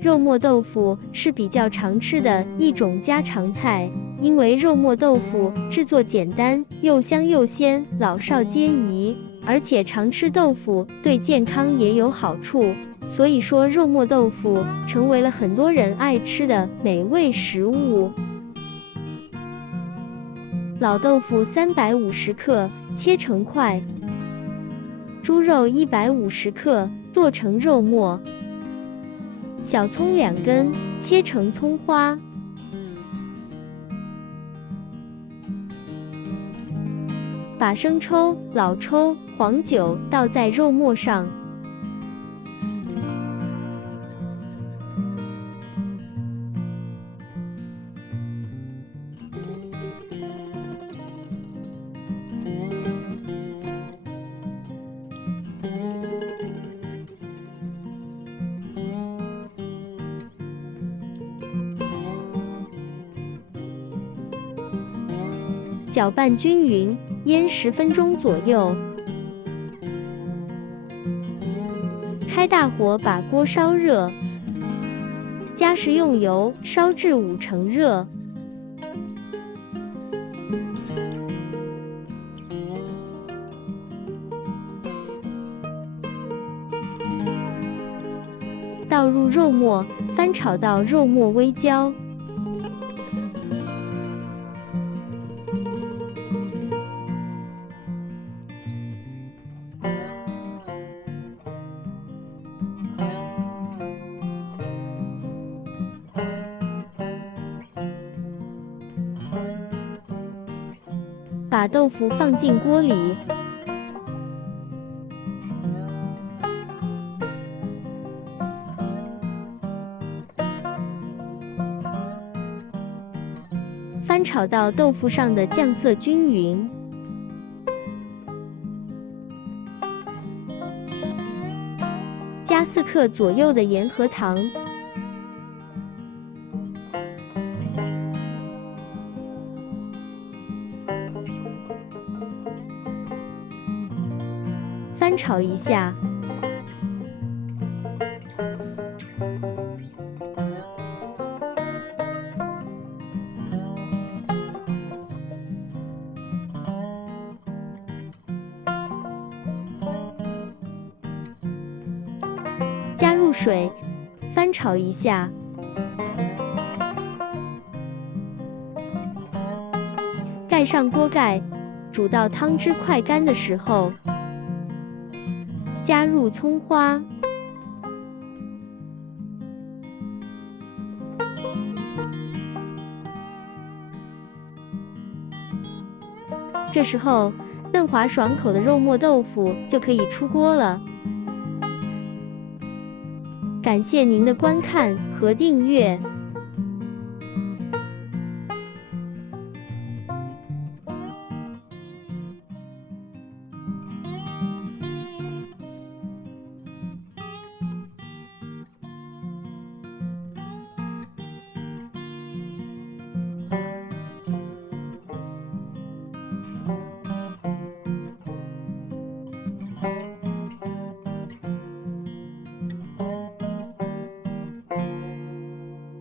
肉末豆腐是比较常吃的一种家常菜，因为肉末豆腐制作简单，又香又鲜，老少皆宜，而且常吃豆腐对健康也有好处，所以说肉末豆腐成为了很多人爱吃的美味食物。老豆腐350克，切成块；猪肉150克，剁成肉末；小葱2根，切成葱花；把生抽、老抽、黄酒倒在肉末上，搅拌均匀，腌10分钟左右。开大火把锅烧热，加食用油，烧至5成热。倒入肉末，翻炒到肉末微焦。把豆腐放进锅里，翻炒到豆腐上的酱色均匀，加4克左右的盐和糖，翻炒一下，加入水，翻炒一下，盖上锅盖，煮到汤汁快干的时候，加入葱花，这时候嫩滑爽口的肉末豆腐就可以出锅了。感谢您的观看和订阅。